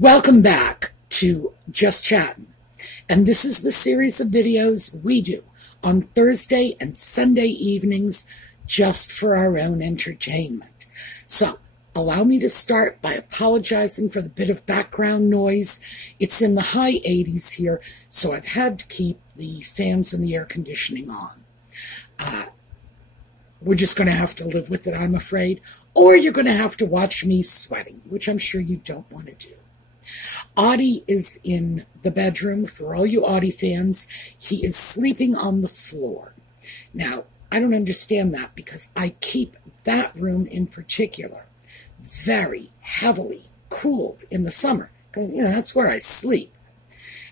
Welcome back to Just Chattin', and this is the series of videos we do on Thursday and Sunday evenings just for our own entertainment. So, allow me to start by apologizing for the bit of background noise. It's in the high 80s here, so I've had to keep the fans and the air conditioning on. We're just going to have to live with it, I'm afraid, or you're going to have to watch me sweating, which I'm sure you don't want to do. Audie is in the bedroom. For all you Audie fans, he is sleeping on the floor. Now, I don't understand that because I keep that room in particular very heavily cooled in the summer because, that's where I sleep.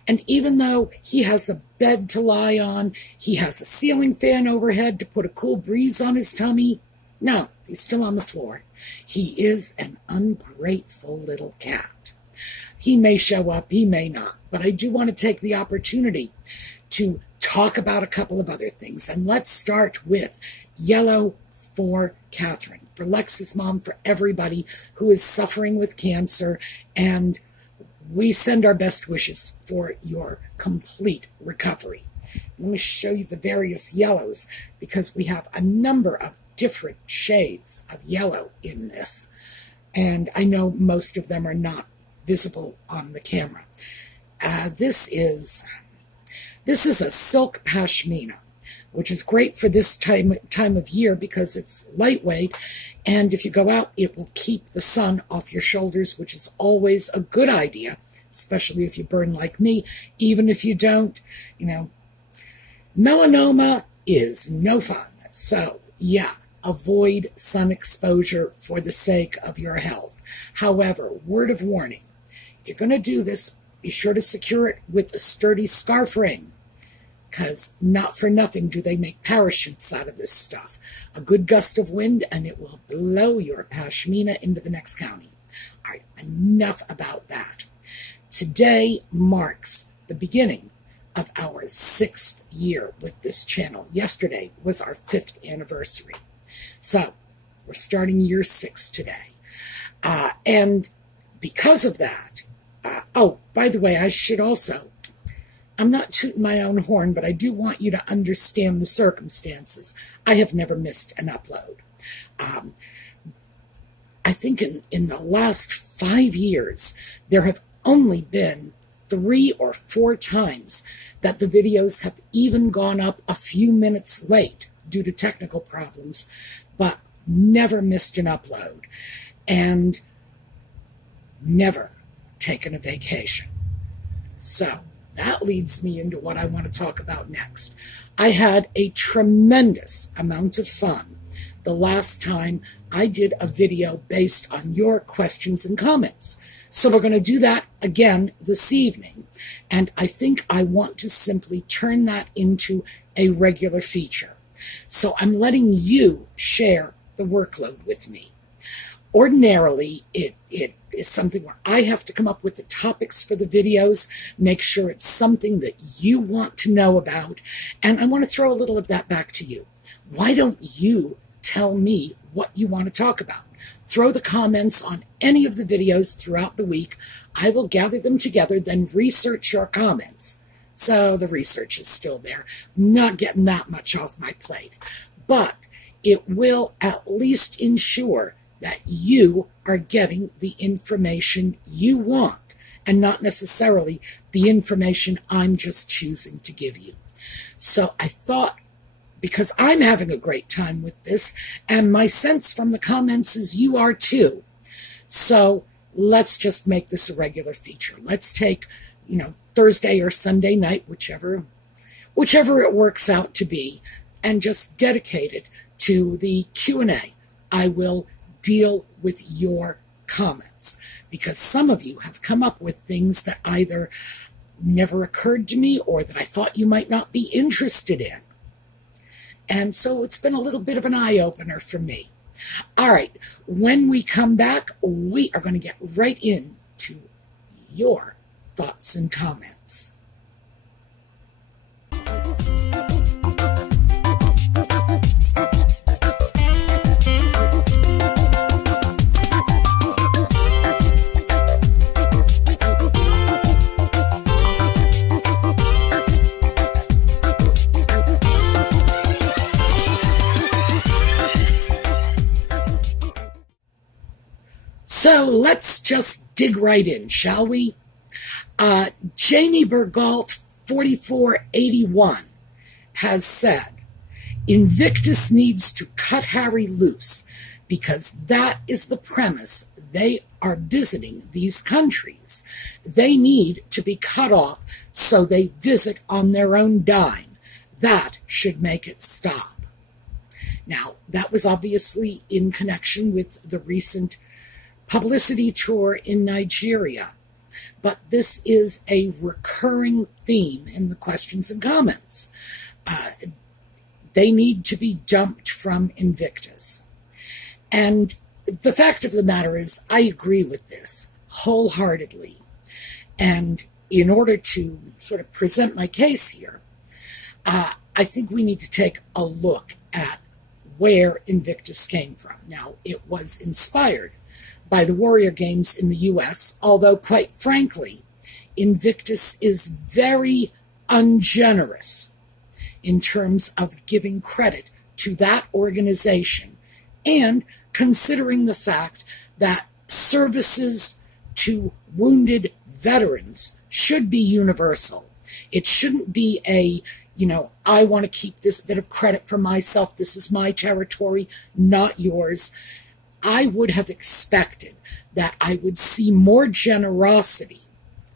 And even though he has a bed to lie on, he has a ceiling fan overhead to put a cool breeze on his tummy, no, he's still on the floor. He is an ungrateful little cat. He may show up, he may not, but I do want to take the opportunity to talk about a couple of other things. And let's start with yellow for Catherine, for Lex's mom, for everybody who is suffering with cancer. And we send our best wishes for your complete recovery. Let me show you the various yellows because we have a number of different shades of yellow in this. And I know most of them are not visible on the camera. This is a silk pashmina, which is great for this time of year because it's lightweight, and if you go out, it will keep the sun off your shoulders, which is always a good idea, especially if you burn like me. Even if you don't, melanoma is no fun. So, yeah, avoid sun exposure for the sake of your health. However, word of warning, if you're going to do this, be sure to secure it with a sturdy scarf ring, because not for nothing do they make parachutes out of this stuff. A good gust of wind and it will blow your pashmina into the next county. All right, enough about that. Today marks the beginning of our 6th year with this channel. Yesterday was our 5th anniversary. So we're starting year 6 today. And because of that, oh, by the way, I should also, I'm not tooting my own horn, but I do want you to understand the circumstances. I have never missed an upload. I think in the last 5 years, there have only been 3 or 4 times that the videos have even gone up a few minutes late due to technical problems, but never missed an upload and never taken a vacation. So that leads me into what I want to talk about next. I had a tremendous amount of fun the last time I did a video based on your questions and comments. So we're going to do that again this evening. And I think I want to simply turn that into a regular feature. So I'm letting you share the workload with me. Ordinarily, it is something where I have to come up with the topics for the videos, make sure it's something that you want to know about, and I want to throw a little of that back to you. Why don't you tell me what you want to talk about? Throw the comments on any of the videos throughout the week. I will gather them together, then research your comments. So the research is still there. I'm not getting that much off my plate. But it will at least ensure that you are getting the information you want and not necessarily the information I'm just choosing to give you. So I thought, because I'm having a great time with this, and my sense from the comments is you are too. So let's just make this a regular feature. Let's take, Thursday or Sunday night, whichever it works out to be, and just dedicate it to the Q&A. I will deal with your comments because some of you have come up with things that either never occurred to me or that I thought you might not be interested in. And so it's been a little bit of an eye-opener for me. All right, when we come back, we are going to get right into your thoughts and comments. So let's just dig right in, shall we? Jamie Bergalt, 4481, has said, Invictus needs to cut Harry loose because that is the premise. They are visiting these countries. They need to be cut off so they visit on their own dime. That should make it stop. Now, that was obviously in connection with the recent publicity tour in Nigeria. But this is a recurring theme in the questions and comments. They need to be dumped from Invictus. And the fact of the matter is, I agree with this wholeheartedly. And in order to sort of present my case here, I think we need to take a look at where Invictus came from. Now, it was inspired by the Warrior Games in the U.S., although, quite frankly, Invictus is very ungenerous in terms of giving credit to that organization and considering the fact that services to wounded veterans should be universal. It shouldn't be a, I want to keep this bit of credit for myself. This is my territory, not yours. I would have expected that I would see more generosity.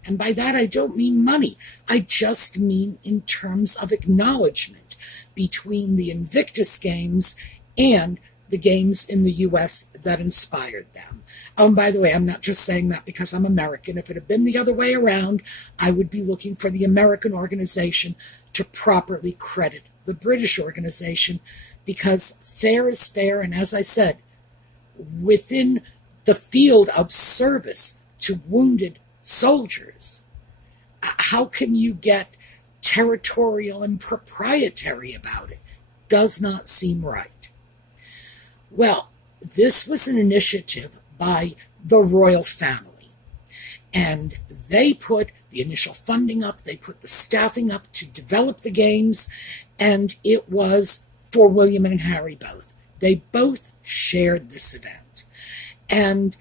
And by that, I don't mean money. I just mean in terms of acknowledgement between the Invictus Games and the games in the U.S. that inspired them. Oh, and by the way, I'm not just saying that because I'm American. If it had been the other way around, I would be looking for the American organization to properly credit the British organization, because fair is fair. And as I said, within the field of service to wounded soldiers, how can you get territorial and proprietary about it? Does not seem right. Well, this was an initiative by the royal family, and they put the initial funding up, they put the staffing up to develop the games, and it was for William and Harry both. They both shared this event, and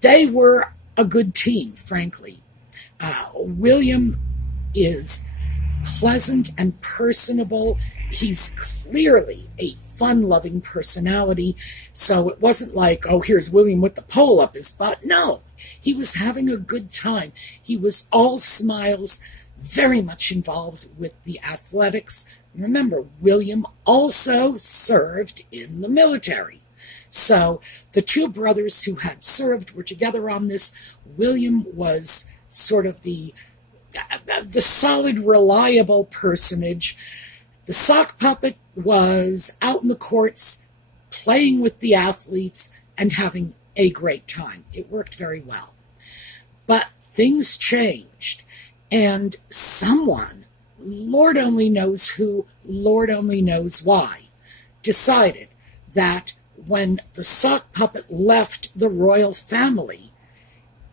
they were a good team, frankly. William is pleasant and personable. He's clearly a fun-loving personality, so it wasn't like, oh, here's William with the pole up his butt. No, he was having a good time. He was all smiles, very much involved with the athletics. Remember, William also served in the military. So the two brothers who had served were together on this. William was sort of the solid, reliable personage. The sock puppet was out in the courts, playing with the athletes and having a great time. It worked very well. But things changed, and someone, Lord only knows who, Lord only knows why, decided that when the sock puppet left the royal family,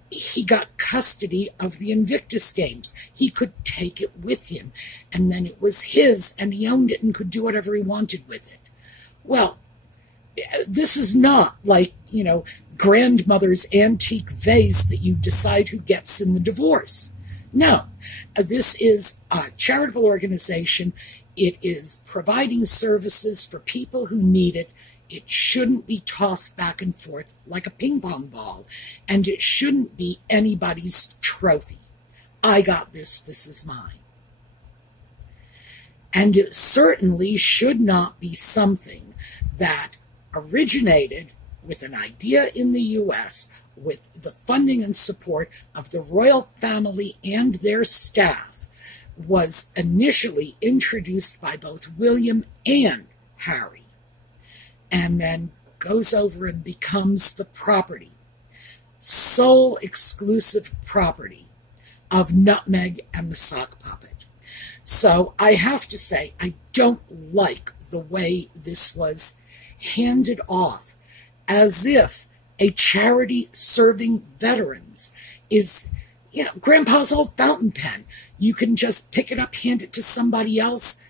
he got custody of the Invictus Games. He could take it with him, and then it was his, and he owned it and could do whatever he wanted with it. Well, this is not like, grandmother's antique vase that you decide who gets in the divorce. No, this is a charitable organization. It is providing services for people who need it. It shouldn't be tossed back and forth like a ping pong ball, and it shouldn't be anybody's trophy. I got this, this is mine. And it certainly should not be something that originated with an idea in the U.S. with the funding and support of the royal family and their staff, was initially introduced by both William and Harry, and then goes over and becomes the property, sole exclusive property of Nutmeg and the sock puppet. So I have to say, I don't like the way this was handed off as if a charity serving veterans is, Grandpa's old fountain pen. You can just pick it up, hand it to somebody else.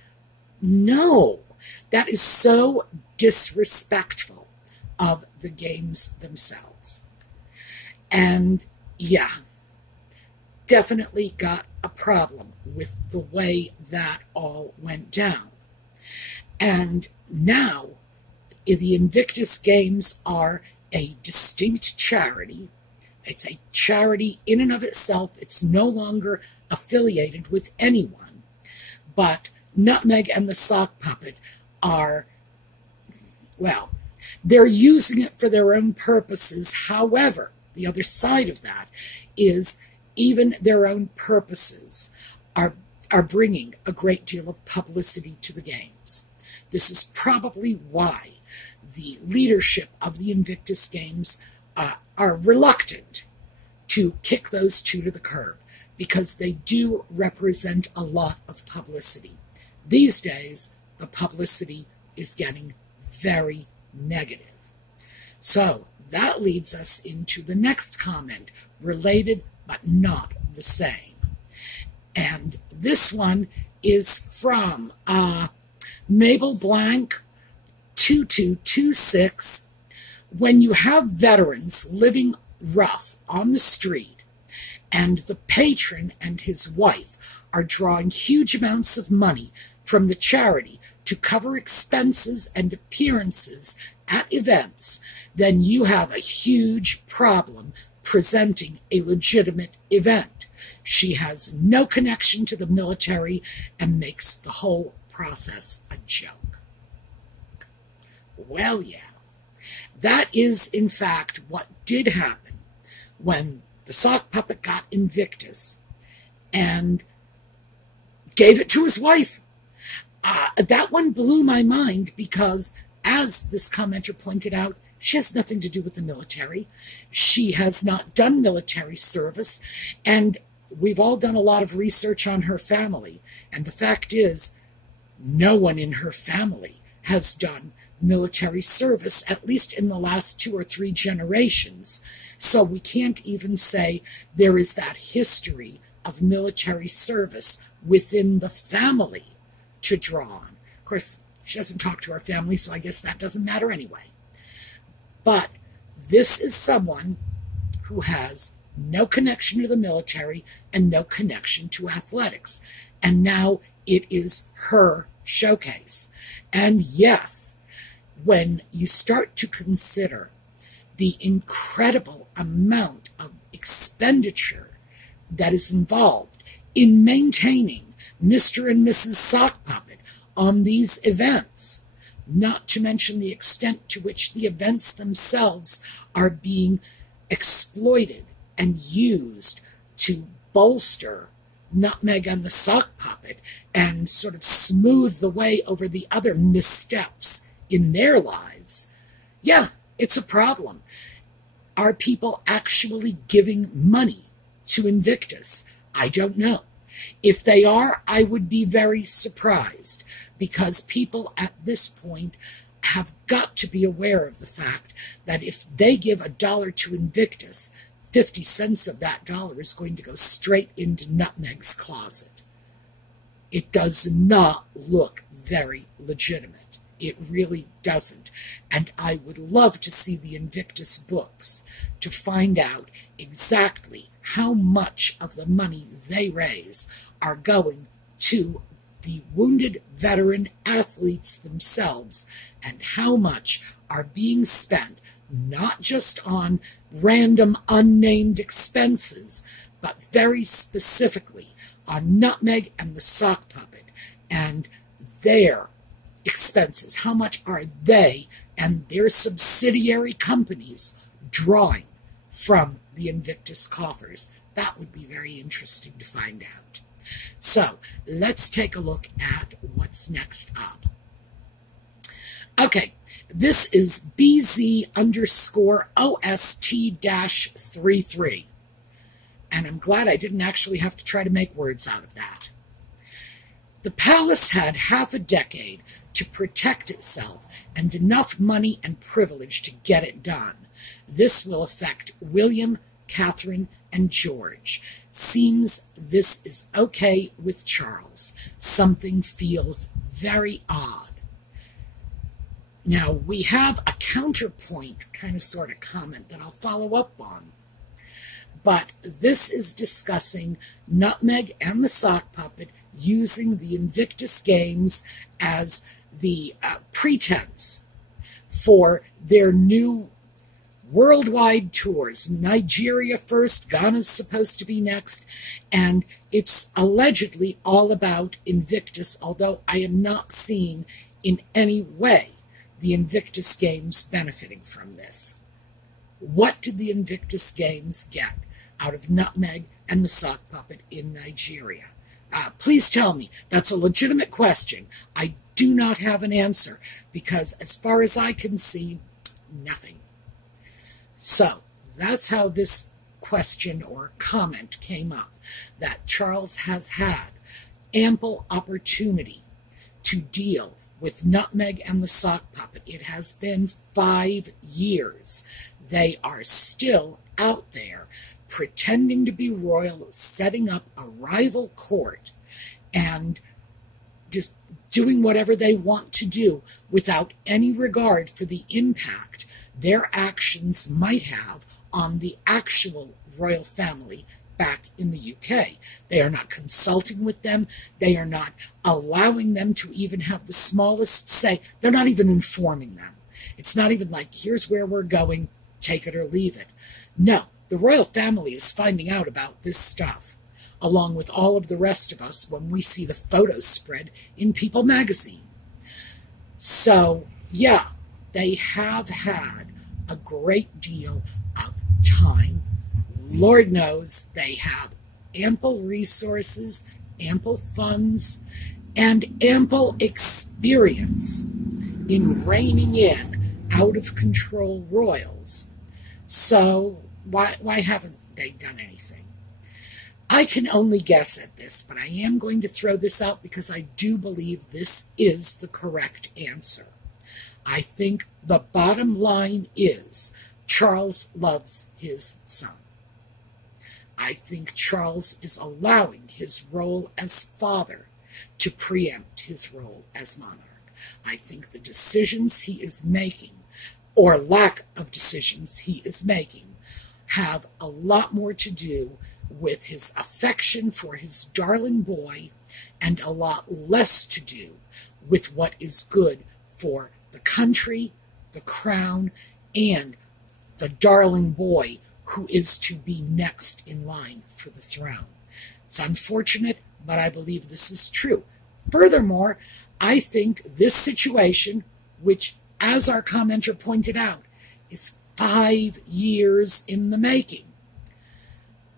No, that is so disrespectful of the games themselves. And yeah, definitely got a problem with the way that all went down. And now the Invictus Games are a distinct charity. It's a charity in and of itself. It's no longer affiliated with anyone. But Nutmeg and the Sock Puppet are, well, they're using it for their own purposes. However, the other side of that is even their own purposes are bringing a great deal of publicity to the games. This is probably why the leadership of the Invictus Games are reluctant to kick those two to the curb, because they do represent a lot of publicity. These days, the publicity is getting very negative. So that leads us into the next comment, related but not the same. And this one is from Mabel Blank 2226. When you have veterans living rough on the street, and the patron and his wife are drawing huge amounts of money from the charity to cover expenses and appearances at events, then you have a huge problem presenting a legitimate event. She has no connection to the military and makes the whole process a joke. Well, yeah, that is in fact what did happen when the Sock Puppet got Invictus and gave it to his wife. That one blew my mind because, as this commenter pointed out, she has nothing to do with the military. She has not done military service, and we've all done a lot of research on her family, and the fact is, no one in her family has done military service, at least in the last 2 or 3 generations. So we can't even say there is that history of military service within the family to draw on. Of course, she doesn't talk to her family, so I guess that doesn't matter anyway. But this is someone who has no connection to the military and no connection to athletics. And now it is her showcase. And yes, when you start to consider the incredible amount of expenditure that is involved in maintaining Mr. and Mrs. Sock Puppet on these events, not to mention the extent to which the events themselves are being exploited and used to bolster Nutmeg and the Sock Puppet and sort of smooth the way over the other missteps in their lives, yeah, it's a problem. Are people actually giving money to Invictus? I don't know. If they are, I would be very surprised, because people at this point have got to be aware of the fact that if they give $1 to Invictus, 50 cents of that dollar is going to go straight into Nutmeg's closet. It does not look very legitimate. It really doesn't. And I would love to see the Invictus books to find out exactly how much of the money they raise are going to the wounded veteran athletes themselves, and how much are being spent not just on random unnamed expenses, but very specifically on Nutmeg and the Sock Puppet and their expenses. How much are they and their subsidiary companies drawing from the Invictus coffers? That would be very interesting to find out. So let's take a look at what's next up. Okay, this is BZ_OST-33. And I'm glad I didn't actually have to try to make words out of that. The palace had half a decade to protect itself and enough money and privilege to get it done. This will affect William, Catherine, and George. Seems this is okay with Charles. Something feels very odd. Now, we have a counterpoint kind of sort of comment that I'll follow up on. But this is discussing Nutmeg and the Sock Puppet using the Invictus Games as the pretense for their new worldwide tours. Nigeria first, Ghana's supposed to be next, and it's allegedly all about Invictus, although I am not seeing in any way the Invictus Games benefiting from this. What did the Invictus Games get out of Nutmeg and the Sock Puppet in Nigeria? Please tell me. That's a legitimate question. I do not have an answer because as far as I can see, nothing. So that's how this question or comment came up, that Charles has had ample opportunity to deal with Nutmeg and the Sock Puppet. It has been 5 years. They are still out there pretending to be royal, setting up a rival court, and just doing whatever they want to do without any regard for the impact their actions might have on the actual royal family back in the UK. They are not consulting with them. They are not allowing them to even have the smallest say. They're not even informing them. It's not even like, here's where we're going, take it or leave it. No, the royal family is finding out about this stuff, along with all of the rest of us when we see the photos spread in People magazine. So, yeah, they have had a great deal of time. Lord knows they have ample resources, ample funds, and ample experience in reining in out-of-control royals. So why haven't they done anything? I can only guess at this, but I am going to throw this out because I do believe this is the correct answer. I think the bottom line is Charles loves his son. I think Charles is allowing his role as father to preempt his role as monarch. I think the decisions he is making, or lack of decisions he is making, have a lot more to do with his affection for his darling boy and a lot less to do with what is good for the country, the crown, and the darling boy who is to be next in line for the throne. It's unfortunate, but I believe this is true. Furthermore, I think this situation, which, as our commenter pointed out, is 5 years in the making,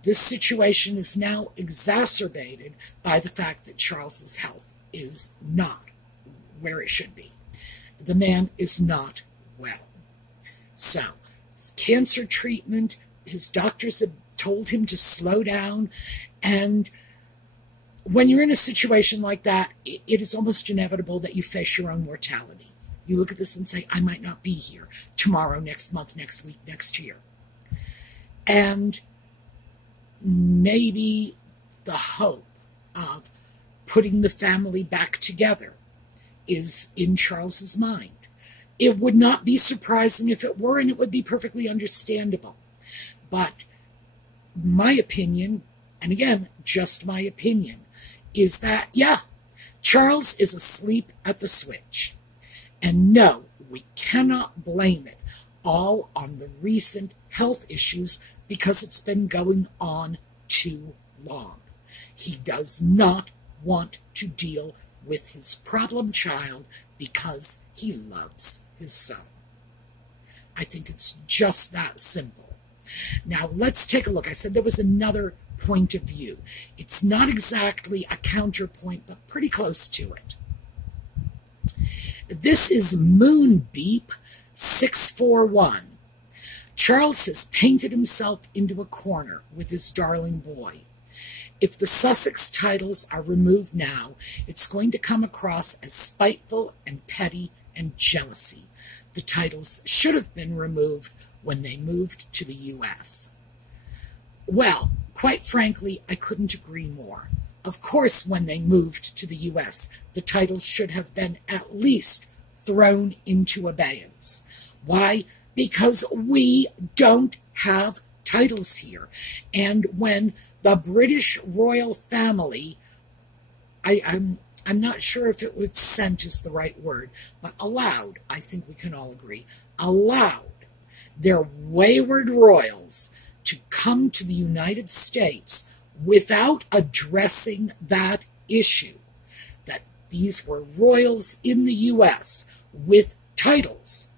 this situation is now exacerbated by the fact that Charles's health is not where it should be. The man is not well. So, cancer treatment, his doctors have told him to slow down, and when you're in a situation like that, it is almost inevitable that you face your own mortality. You look at this and say, I might not be here tomorrow, next month, next week, next year. And maybe the hope of putting the family back together is in Charles's mind. It would not be surprising if it were, and it would be perfectly understandable. But my opinion, and again, just my opinion, is that, yeah, Charles is asleep at the switch. And no, we cannot blame it all on the recent health issues because it's been going on too long. He does not want to deal with his problem child because he loves his son. I think it's just that simple. Now, let's take a look. I said there was another point of view. It's not exactly a counterpoint, but pretty close to it. This is Moonbeep 641. Charles has painted himself into a corner with his darling boy. If the Sussex titles are removed now, it's going to come across as spiteful and petty and jealousy. The titles should have been removed when they moved to the U.S. Well, quite frankly, I couldn't agree more. Of course, when they moved to the U.S., the titles should have been at least thrown into abeyance. Why? Because we don't have titles here. And when the British royal family, I'm not sure if it was sent is the right word, but allowed, I think we can all agree, allowed their wayward royals to come to the United States without addressing that issue, that these were royals in the U.S. with titles,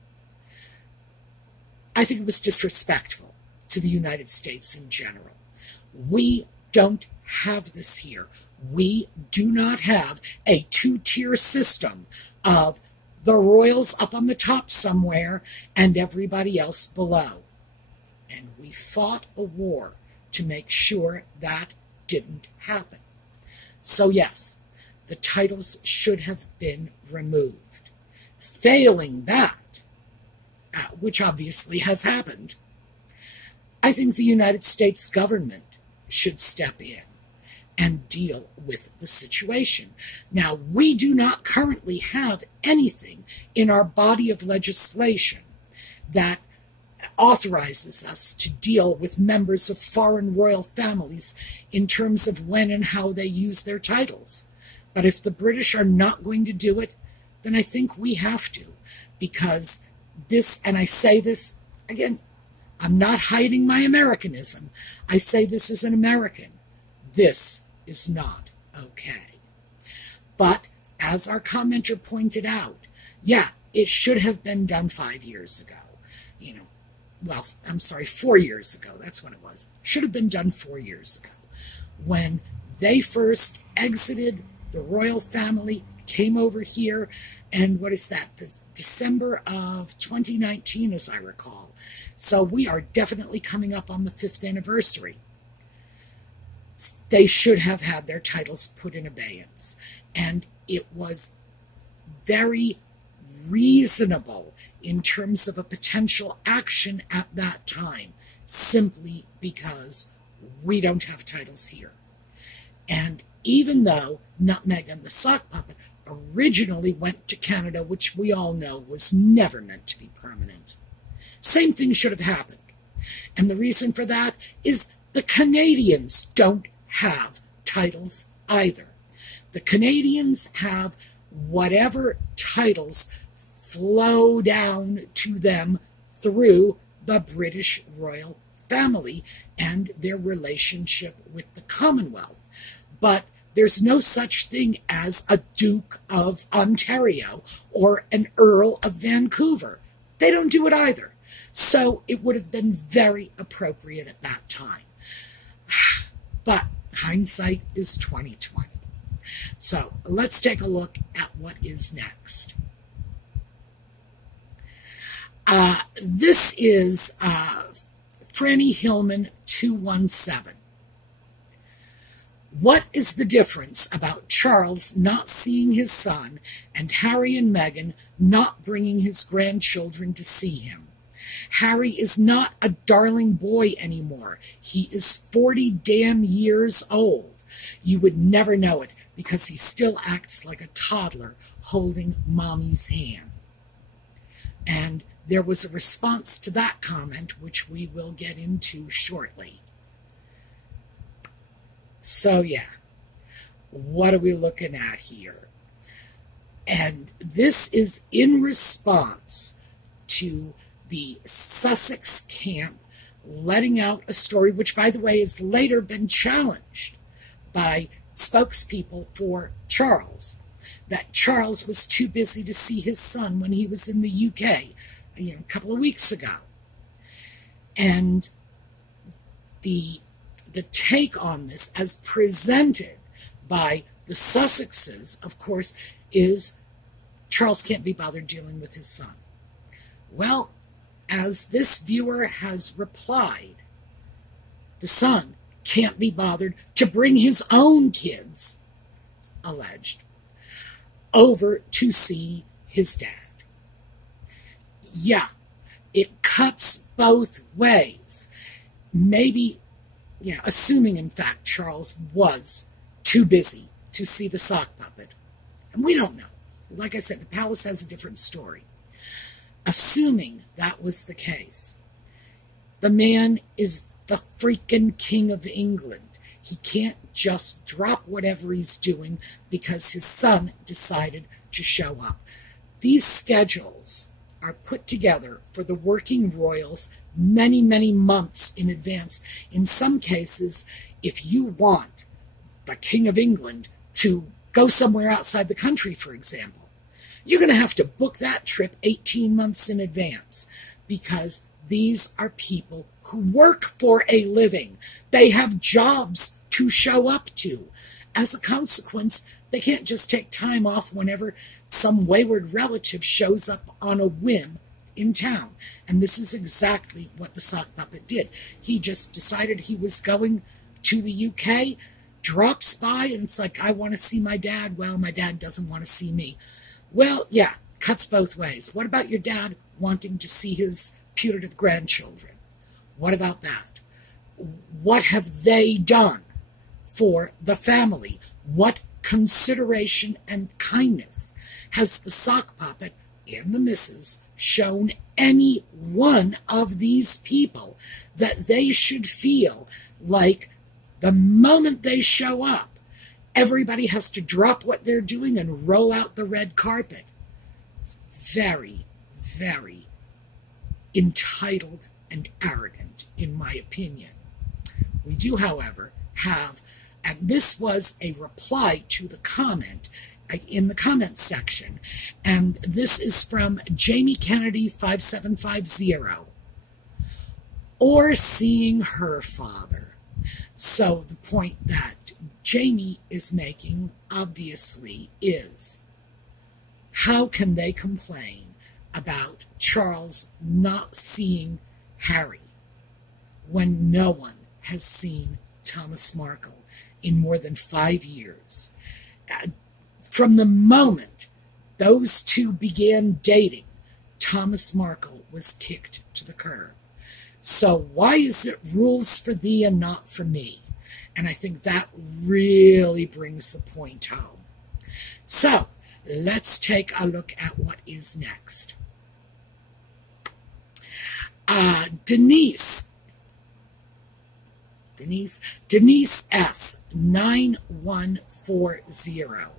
I think it was disrespectful to the United States in general. We don't have this here. We do not have a two-tier system of the royals up on the top somewhere and everybody else below. And we fought a war to make sure that didn't happen. So yes, the titles should have been removed. Failing that, which obviously has happened, I think the United States government should step in and deal with the situation. Now, we do not currently have anything in our body of legislation that authorizes us to deal with members of foreign royal families in terms of when and how they use their titles. But if the British are not going to do it, then I think we have to, because this, and I say this, again, I'm not hiding my Americanism. I say this as an American. This is not okay. But as our commenter pointed out, yeah, it should have been done 5 years ago. Well, I'm sorry, 4 years ago. That's when it was. Should have been done 4 years ago. When they first exited the royal family, came over here, and what is that? December of 2019, as I recall. So we are definitely coming up on the 5th anniversary. They should have had their titles put in abeyance. And it was very reasonable in terms of a potential action at that time, simply because we don't have titles here. And even though Meghan, the sock puppet, originally went to Canada, which we all know was never meant to be permanent, same thing should have happened. And the reason for that is the Canadians don't have titles either. The Canadians have whatever titles flow down to them through the British royal family and their relationship with the Commonwealth. But there's no such thing as a Duke of Ontario or an Earl of Vancouver. They don't do it either. So it would have been very appropriate at that time. But hindsight is 20/20. So let's take a look at what is next. This is Franny Hillman 217. What is the difference about Charles not seeing his son and Harry and Meghan not bringing his grandchildren to see him? Harry is not a darling boy anymore. He is 40 damn years old. You would never know it because he still acts like a toddler holding mommy's hand. And there was a response to that comment, which we will get into shortly. So yeah, what are we looking at here? And this is in response to the Sussex camp letting out a story, which, by the way, has later been challenged by spokespeople for Charles, that Charles was too busy to see his son when he was in the UK, a couple of weeks ago. And the take on this, as presented by the Sussexes, of course, is Charles can't be bothered dealing with his son. Well, as this viewer has replied, the son can't be bothered to bring his own kids, alleged, over to see his dad. Yeah, it cuts both ways. Maybe, assuming, in fact, Charles was too busy to see the sock puppet. And we don't know. Like I said, the palace has a different story. Assuming that was the case, the man is the freaking King of England. He can't just drop whatever he's doing because his son decided to show up. These schedules are put together for the working royals many, many months in advance. In some cases, if you want the King of England to go somewhere outside the country, for example, you're going to have to book that trip 18 months in advance, because these are people who work for a living. They have jobs to show up to. As a consequence, they can't just take time off whenever some wayward relative shows up on a whim in town. And this is exactly what the sock puppet did. He just decided he was going to the UK, drops by, and it's like, I want to see my dad. Well, my dad doesn't want to see me. Well, yeah, cuts both ways. What about your dad wanting to see his putative grandchildren? What about that? What have they done for the family? What consideration and kindness has the sock puppet and the missus shown any one of these people that they should feel like the moment they show up, everybody has to drop what they're doing and roll out the red carpet? It's very, very entitled and arrogant, in my opinion. We do, however, have, and this was a reply to the comment in the comment section, and this is from Jamie Kennedy 5750, or seeing her father. So the point that Jamie is making, obviously, is how can they complain about Charles not seeing Harry when no one has seen Thomas Markle in more than 5 years? From the moment those two began dating, Thomas Markle was kicked to the curb. So why is it rules for thee and not for me? And I think that really brings the point home. So let's take a look at what is next. Denise S. 9140.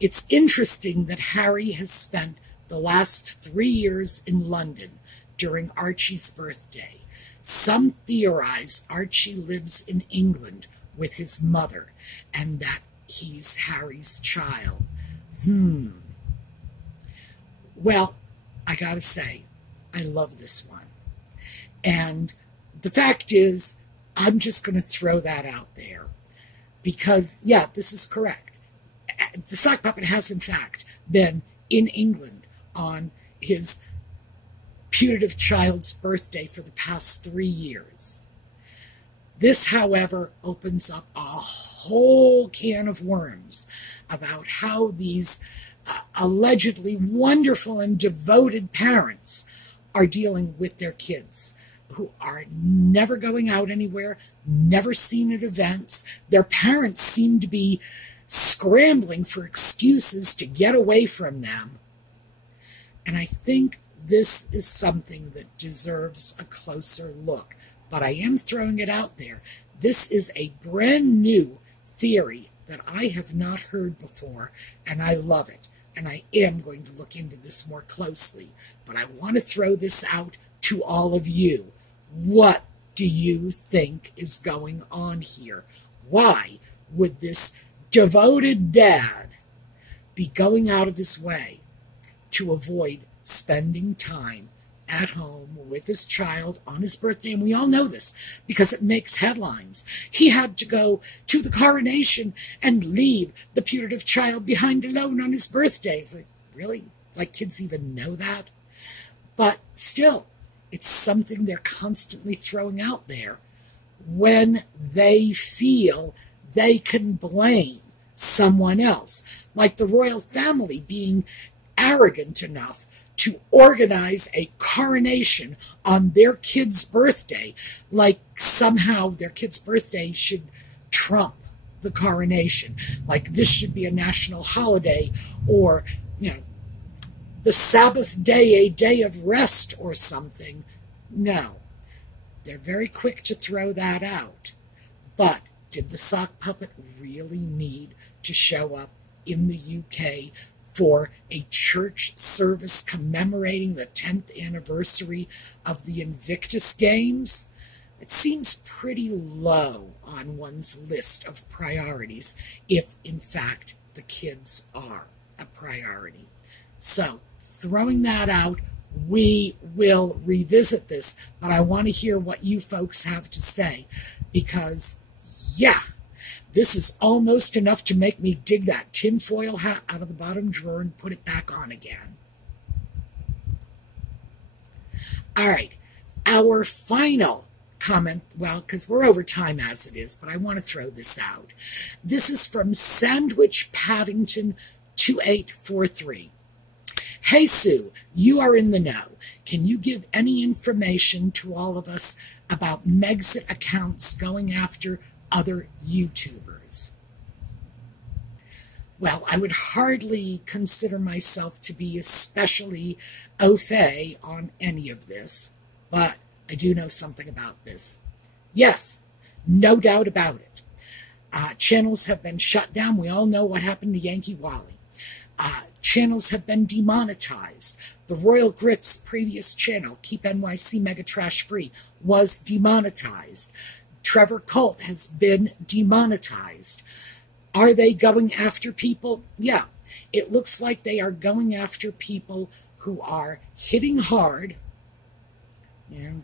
It's interesting that Harry has spent the last 3 years in London during Archie's birthday. Some theorize Archie lives in England with his mother and that he's Harry's child. Well, I gotta say, I love this one. And the fact is, I'm just going to throw that out there because, yeah, this is correct. The sock puppet has, in fact, been in England on his putative child's birthday for the past 3 years. This, however, opens up a whole can of worms about how these allegedly wonderful and devoted parents are dealing with their kids, who are never going out anywhere, never seen at events. Their parents seem to be scrambling for excuses to get away from them. And I think this is something that deserves a closer look. But I am throwing it out there. This is a brand new theory that I have not heard before, and I love it. And I am going to look into this more closely. But I want to throw this out to all of you. What do you think is going on here? Why would this devoted dad be going out of his way to avoid spending time at home with his child on his birthday? And we all know this because it makes headlines. He had to go to the coronation and leave the putative child behind alone on his birthday. It's like, really? Like kids even know that? But still, it's something they're constantly throwing out there when they feel they can blame someone else, like the royal family being arrogant enough to organize a coronation on their kid's birthday, like somehow their kid's birthday should trump the coronation, like this should be a national holiday, or, the Sabbath day, a day of rest or something. No. They're very quick to throw that out. But did the sock puppet really need to show up in the UK for a church service commemorating the 10th anniversary of the Invictus Games? It seems pretty low on one's list of priorities if, in fact, the kids are a priority. So, throwing that out, we will revisit this, but I want to hear what you folks have to say, because, yeah, this is almost enough to make me dig that tinfoil hat out of the bottom drawer and put it back on again. All right, our final comment, well, because we're over time as it is, but I want to throw this out. This is from Sandwich Paddington 2843. Hey, Sue, you are in the know. Can you give any information to all of us about Megxit accounts going after other YouTubers? Well, I would hardly consider myself to be especially au fait on any of this, but I do know something about this. Yes, no doubt about it. Channels have been shut down. We all know what happened to Yankee Wally. Channels have been demonetized. The Royal Griff's previous channel, Keep NYC Mega Trash Free, was demonetized. Trevor Colt has been demonetized. Are they going after people? Yeah. It looks like they are going after people who are hitting hard. And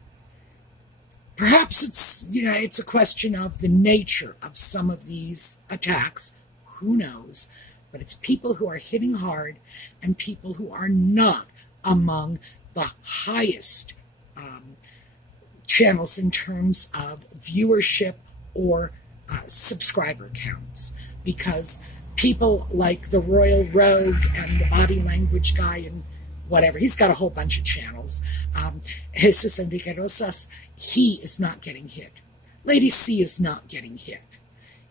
perhaps it's a question of the nature of some of these attacks. Who knows? But it's people who are hitting hard and people who are not among the highest channels in terms of viewership or subscriber counts. Because people like the Royal Rogue and the Body Language Guy and whatever, he's got a whole bunch of channels. Jesus Enrique Rosas, he is not getting hit. Lady C is not getting hit.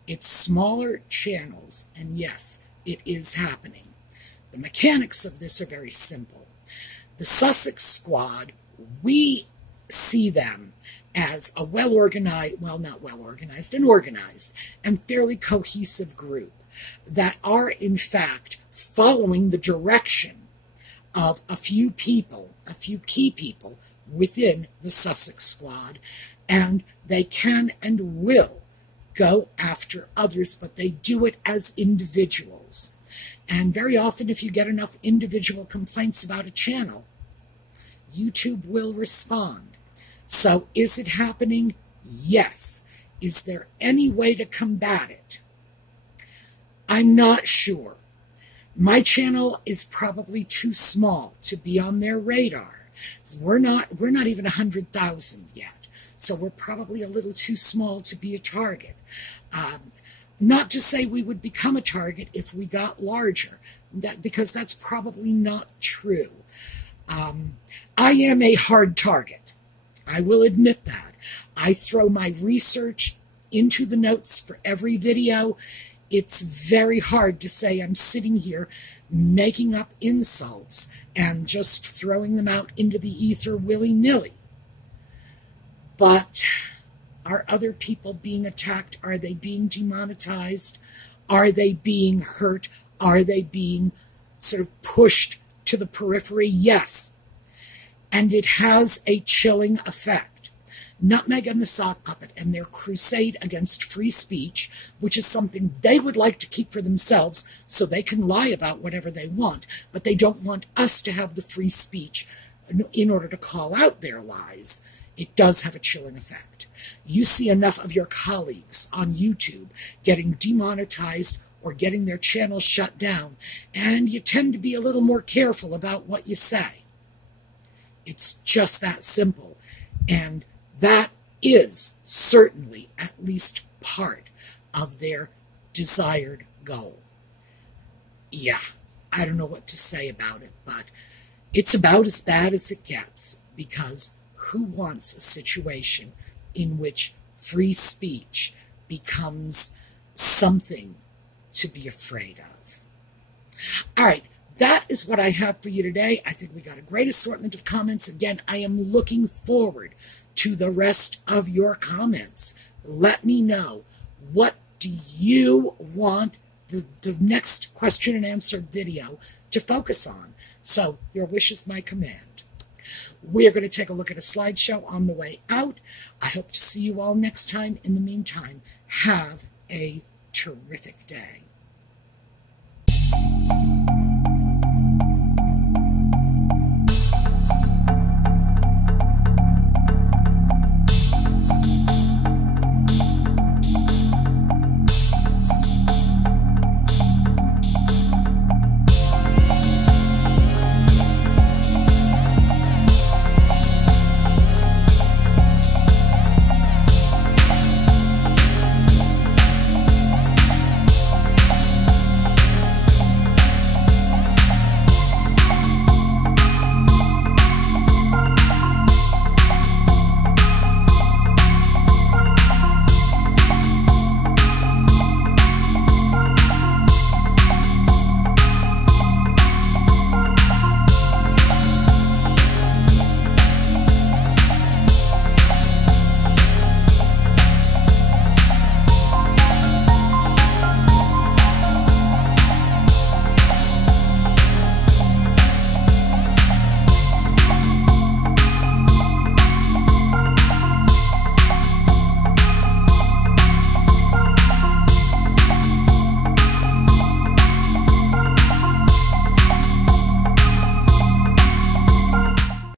It's smaller channels, and yes, it is happening. The mechanics of this are very simple. The Sussex Squad, we see them as a well-organized, well, not well-organized, an organized and fairly cohesive group that are, in fact, following the direction of a few people, a few key people within the Sussex Squad, and they can and will go after others, but they do it as individuals. And very often, if you get enough individual complaints about a channel, YouTube will respond. So is it happening? Yes. Is there any way to combat it? I'm not sure. My channel is probably too small to be on their radar. We're not even 100,000 yet. So we're probably a little too small to be a target. Not to say we would become a target if we got larger, because that's probably not true. I am a hard target. I will admit that. I throw my research into the notes for every video. It's very hard to say I'm sitting here making up insults and just throwing them out into the ether willy-nilly. But are other people being attacked? Are they being demonetized? Are they being hurt? Are they being sort of pushed to the periphery? Yes. And it has a chilling effect. Nutmeg and the Sock Puppet and their crusade against free speech, which is something they would like to keep for themselves so they can lie about whatever they want, but they don't want us to have the free speech in order to call out their lies. It does have a chilling effect. You see enough of your colleagues on YouTube getting demonetized or getting their channels shut down, and you tend to be a little more careful about what you say. It's just that simple. And that is certainly at least part of their desired goal. Yeah, I don't know what to say about it, but it's about as bad as it gets, because who wants a situation in which free speech becomes something to be afraid of? All right, that is what I have for you today. I think we got a great assortment of comments. Again, I am looking forward to the rest of your comments. Let me know, what do you want the next question and answer video to focus on? So your wish is my command. We're going to take a look at a slideshow on the way out. I hope to see you all next time. In the meantime, have a terrific day.